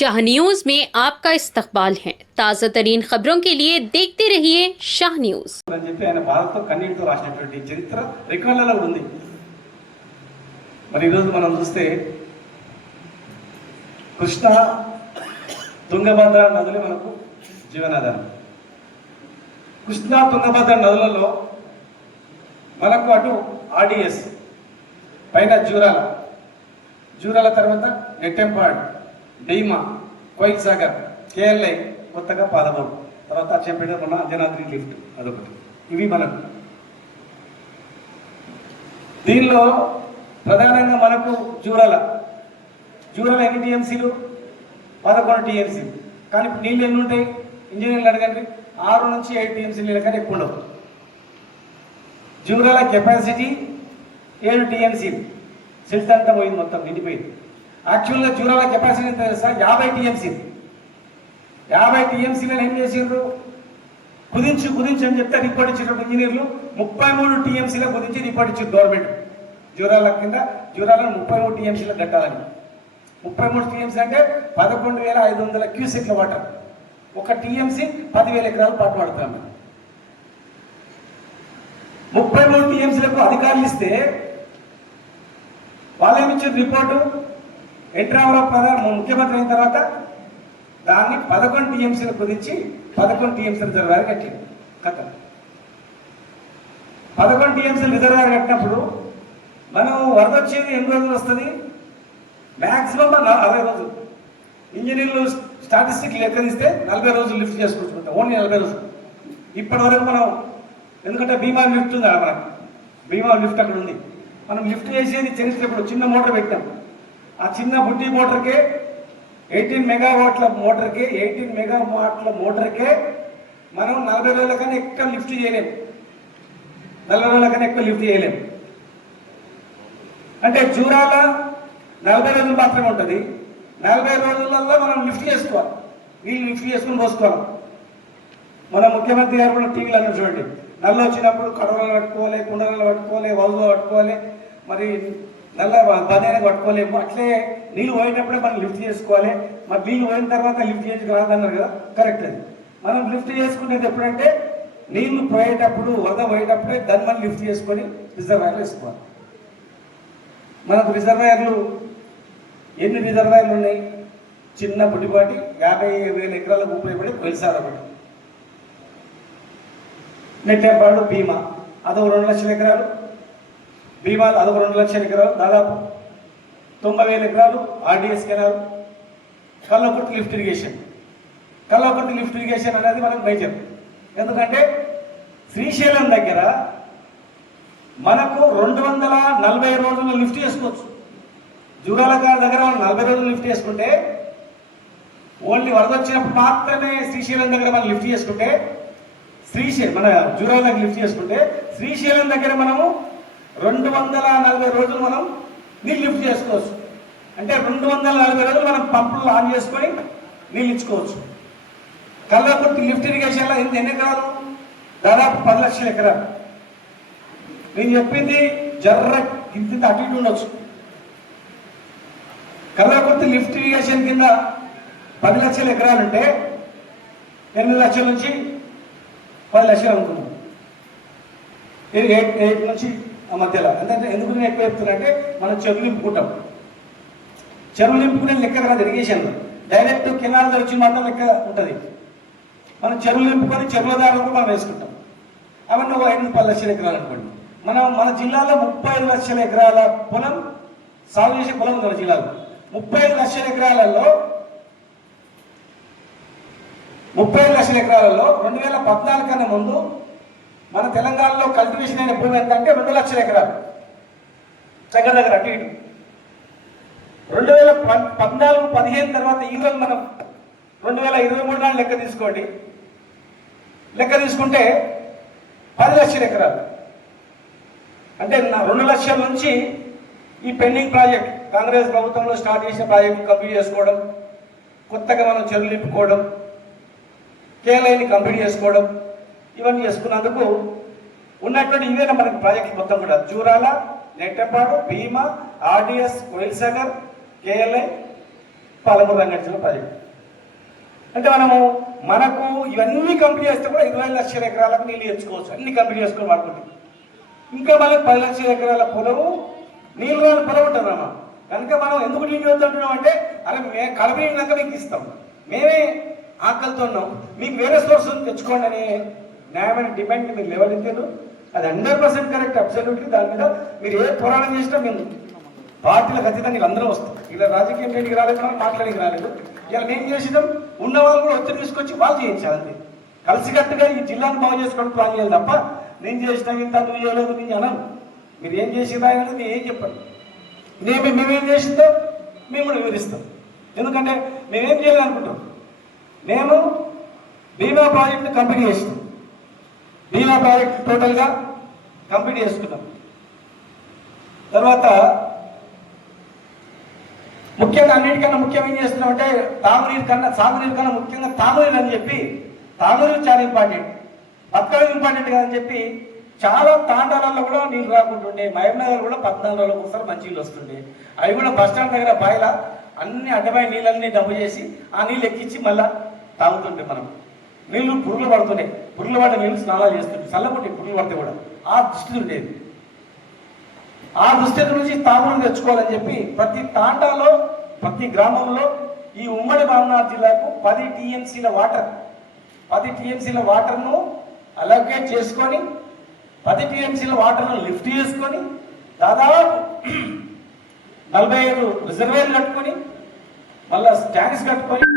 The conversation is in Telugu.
शाह न्यूज में आपका इस्तकबाल है। ताज़ा तरीन खबरों के लिए देखते रहिए शाह न्यूज। అని చెప్పి ఆయన బాధతో కన్నీటితో రాసినటువంటి చరిత్ర రికార్డులలో ఉంది. మరి ఈరోజు మనం చూస్తే కృష్ణ తుంగభద్ర నదులే మనకు జీవనాధారం. కృష్ణ తుంగభద్ర నదులలో మనకు అటు ఆర్డిఎస్ పైన జూరాల తర్వాత నెట్టెంపాడ్, భీమా, కోయిల్ సాగర్, కేఎల్ఐ, కొత్తగా పాదమూరు, తర్వాత చెప్పేట మన అంజనాద్రి లిఫ్ట్ అదొకటి. ఇవి మనకు దీనిలో ప్రధానంగా మనకు జూరాల ఎన్ని టీఎంసీలు? 11 టీఎంసీలు. కానీ నీళ్ళు ఎన్ని ఉంటాయి? ఇంజనీర్లు అడగండి, 6 నుంచి 7 టీఎంసీ నీళ్ళ కానీ ఎక్కువ ఉండవు. జూరాల కెపాసిటీ 7 టీఎంసీలు. సిల్ట్ అంతా పోయింది, మొత్తం నిండిపోయింది. యాక్చువల్గా జూరాల కెపాసిటీ ఎంత తెలుసా? 50 టీఎంసీలు. 50 టీఎంసీలను ఏం చేసిండ్రు? కుదించు అని చెప్తే రిపోర్ట్ ఇచ్చినప్పుడు ఇంజనీర్లు 33 టీఎంసీలో కుదించి రిపోర్ట్ ఇచ్చారు గవర్నమెంట్. జూరాల కింద 33 టీఎంసీలో కట్టాలని. 33 టీఎంసీ అంటే 11,500 క్యూసెక్ల వాటర్. ఒక టీఎంసీ 10,000 ఎకరాలు పాటు పడుతున్నాం. 33 టీఎంసీలకు అధికారులు ఇస్తే వాళ్ళేమిచ్చిన రిపోర్టు ఎన్టీ రామారావు ముఖ్యమంత్రి అయిన తర్వాత దాన్ని 11 టీఎంసీలు కుదించి 11 టీఎంసీ రిజర్వాయర్ కట్టింది. కథ 11 టీఎంసీలు రిజర్వాయర్ కట్టినప్పుడు మనం వరద వచ్చేది ఎన్ని రోజులు వస్తుంది? మ్యాక్సిమం 60 రోజులు. ఇంజనీర్లు స్టాటిస్టిక్ లెక్కనిస్తే 40 రోజులు లిఫ్ట్ చేసుకుంటున్నాం. ఓన్లీ 40 రోజులు. ఇప్పటి వరకు మనం, ఎందుకంటే భీమా లిఫ్ట్ ఉంది అక్కడ, మనకు భీమా లిఫ్ట్ అక్కడ ఉంది. మనం లిఫ్ట్ చేసేది చరిత్ర. ఇప్పుడు చిన్న మోటార్ పెట్టాం. ఆ చిన్న బుడ్డి మోటార్కే 18 మెగావాట్ల మోటార్కే మనం 40 రోజుల కన్నా ఎక్కువ లిఫ్ట్ చేయలేం. 40 రోజుల కన్నా ఎక్కువ లిఫ్ట్ చేయలేం. అంటే జూరాల 40 రోజులు మాత్రమే ఉంటుంది. 40 రోజులలో మనం లిఫ్ట్ చేసుకోవాలి. వీళ్ళు లిఫ్ట్ చేసుకుని పోసుకోవాలి. మన ముఖ్యమంత్రి గారు కూడా టీవీలో అన్నారు చూడండి, నల్ల వచ్చినప్పుడు కడవలు పట్టుకోవాలి, కుండలు పట్టుకోవాలి, వౌజులు పట్టుకోవాలి, మరి నల్ల బనేనే పట్టుకోలేము. అట్లే నీళ్ళు పోయినప్పుడే మనం లిఫ్ట్ చేసుకోవాలి. మరి నీళ్ళు పోయిన తర్వాత లిఫ్ట్ చేసి రాదన్నారు కదా, కరెక్ట్. అది మనం లిఫ్ట్ చేసుకునేది ఎప్పుడంటే నీళ్లు పోయేటప్పుడు, వరద పోయేటప్పుడే దాన్ని మనం లిఫ్ట్ చేసుకొని రిజర్వాయర్లు వేసుకోవాలి. మనకు రిజర్వాయర్లు ఎన్ని రిజర్వాయర్లు ఉన్నాయి? చిన్న బుడ్డిపాటి 50,000 ఎకరాలకు ఉపయోగపడి కొలిసారు ఒకటి. నెట్టెంపాడు, భీమా అదొక 2 లక్షల ఎకరాలు. భీమా అదొక 2 లక్షల ఎకరాలు, దాదాపు 90,000 ఎకరాలు. RDS canal, Kalwakurthy lift irrigation. Kalwakurthy lift irrigation అనేది మనకు మేజర్. ఎందుకంటే శ్రీశైలం దగ్గర మనకు 240 రోజులు లిఫ్ట్ చేసుకోవచ్చు. జూరాల దగ్గర 40 రోజులు లిఫ్ట్ చేసుకుంటే, ఓన్లీ వరద వచ్చినప్పుడు మాత్రమే శ్రీశైలం దగ్గర మనం లిఫ్ట్ చేసుకుంటే, మన జూరాల దగ్గర లిఫ్ట్ చేసుకుంటే, శ్రీశైలం దగ్గర మనము 240 రోజులు మనం నీళ్ళు లిఫ్ట్ చేసుకోవచ్చు. అంటే 240 రోజులు మనం పంపులు ఆన్ చేసుకొని నీళ్ళు ఇచ్చుకోవచ్చు. కల్లకుర్తి లిఫ్ట్ ఇరిగేషన్లో ఎన్ని ఎకరాలు? దాదాపు 10 లక్షల ఎకరాలు. నేను చెప్పింది జర్ర ఇంత అటు ఇటు ఉండొచ్చు. కల్లకుర్తి లిఫ్ట్ ఇరిగేషన్ కింద 10 లక్షల ఎకరాలు ఉంటే 8 లక్షల నుంచి 10 లక్షలు అనుకున్నాం. 8 నుంచి ఆ మధ్యలో. అంటే ఎందుకు నేను ఎక్కువ చెప్తున్నా అంటే, మనం చెరువులు నింపుకుంటాం. చెరువులు నింపుకునే లెక్క కాదు ఇరిగేషన్లో. డైరెక్ట్ కెనాల్ వచ్చి మాత్రం లెక్క ఉంటుంది. మనం చెరువులు నింపుకొని చెరువుల దారులు మనం వేసుకుంటాం. అవన్నీ 5-10 లక్షల ఎకరాలు అనుకోండి. మన జిల్లాలో 35 లక్షల ఎకరాల పొలం సాగు చేసే పొలం ఉంది. మన జిల్లాలో 35 లక్షల ఎకరాలలో 2014 కన్నా ముందు మన తెలంగాణలో కల్టివేషన్ అయిన భూమి ఎంత అంటే 2 లక్షల ఎకరాలు. దగ్గర అటు ఇటు. 2014-15 తర్వాత ఈరోజు మనం 2023 నాడు లెక్క తీసుకోండి. లెక్క తీసుకుంటే 10 లక్షల ఎకరాలు. అంటే 2 లక్షల నుంచి ఈ పెండింగ్ ప్రాజెక్ట్, కాంగ్రెస్ ప్రభుత్వంలో స్టార్ట్ చేసిన ప్రాజెక్టు కంప్లీట్ చేసుకోవడం, కొత్తగా మనం చెరువులు నింపుకోవడం, కేఎల్ఐని కంప్లీట్ చేసుకోవడం, ఇవన్నీ చేసుకున్నందుకు ఉన్నటువంటి ఇవే మనకి ప్రాజెక్టులు మొత్తం కూడా జూరాల, నెట్టెంపాడు, భీమా, ఆర్డిఎస్, కోయిల్ సాగర్, కేఎల్ఐ, పాలమూరు రంగారెడ్డి జిల్లా ప్రాజెక్ట్. అంటే మనకు ఇవన్నీ కంప్లీట్ చేస్తే కూడా 20 లక్షల ఎకరాలకు నీళ్ళు తెచ్చుకోవచ్చు, అన్ని కంప్లీట్ చేసుకొని వాడుకుంటాం. ఇంకా మనకు 10 లక్షల ఎకరాల పొలము నీళ్ళు రాని పొలం ఉంటుందమ్మా. కనుక మనం ఎందుకు నీళ్ళు వద్దంటున్నాం అంటే అరే కడప నీళ్ళక మీకు ఇస్తాం, మేమే ఆకలితో ఉన్నాం, మీకు వేరే సోర్స్ తెచ్చుకోండి అనే న్యాయమైన డిమాండ్ మీరు లేవనెత్తారు. అది 100% కరెక్ట్, అబ్సల్యూట్లీ. దాని మీద మీరు ఏ పోరాటం చేసినా మేము పార్టీలకు అతీతంగా వీళ్ళు అందరూ వస్తాం. ఇలా రాజకీయం చేయడానికి రాలేదు, మనం మాట్లాడడానికి రాలేదు. ఇలా మేము చేసినాం, ఉన్న వాళ్ళు కూడా ఒత్తిడి తీసుకొచ్చి వాళ్ళు చేయించాలి. అంతే కలిసికట్టుగా ఈ జిల్లాను బాగు చేసుకోవడం ప్లాన్ చేయాలి తప్ప నేను చేసినా ఇంత నువ్వు చేయలేదు నేను అన్నాను. మీరు ఏం చేసిందా అనేది మీరు ఏం చెప్పండి, మేమేం చేసిందో మేము కూడా వివరిస్తాం. ఎందుకంటే మేమేం చేయాలి అనుకుంటాం. మేము బీమా ప్రాజెక్ట్ని కంప్లీట్ చేసినాం, బీమా ప్రాజెక్ట్ టోటల్గా కంప్లీట్ చేసుకున్నాం. తర్వాత ముఖ్యంగా అన్నిటికన్నా ముఖ్యం ఏం చేస్తున్నాం అంటే తాగునీరు కన్నా సాగునీరు కన్నా ముఖ్యంగా తాగునీరు అని చెప్పి, తాగునీరు చాలా ఇంపార్టెంట్, బతకడం ఇంపార్టెంట్ కాదని చెప్పి చాలా తాండాలలో కూడా నీళ్ళు రాకుంటుండే. మహబూబ్నగర్ కూడా 14 రోజులకు ఒకసారి మంచి నీళ్ళు వస్తుండే. అవి కూడా బస్టాండ్ దగ్గర బాయిల అన్ని అడ్డమైన నీళ్ళన్నీ డబ్బు చేసి ఆ నీళ్ళు ఎక్కించి మళ్ళీ తాగుతుంటే మనం నీళ్లు పురుగులు పడుతున్నాయి. పురుగులు పడ్డ నీళ్ళు స్నానాలు చేస్తుంటే చల్లబుట్టి పురుగులు పడితే కూడా ఆ దృష్టి ఉండేది. ఆ దృష్టి నుంచి తాగునీరు తెచ్చుకోవాలని చెప్పి ప్రతి తాండాలో ప్రతి గ్రామంలో ఈ ఉమ్మడి మహబూబ్నగర్ జిల్లాకు 10 టీఎంసీల వాటర్ను అలొకేట్ చేసుకొని 10 టీఎంసీల వాటర్ను లిఫ్ట్ చేసుకొని దాదాపు 45 రిజర్వేర్లు కట్టుకొని మళ్ళీ ట్యాంక్స్ కట్టుకొని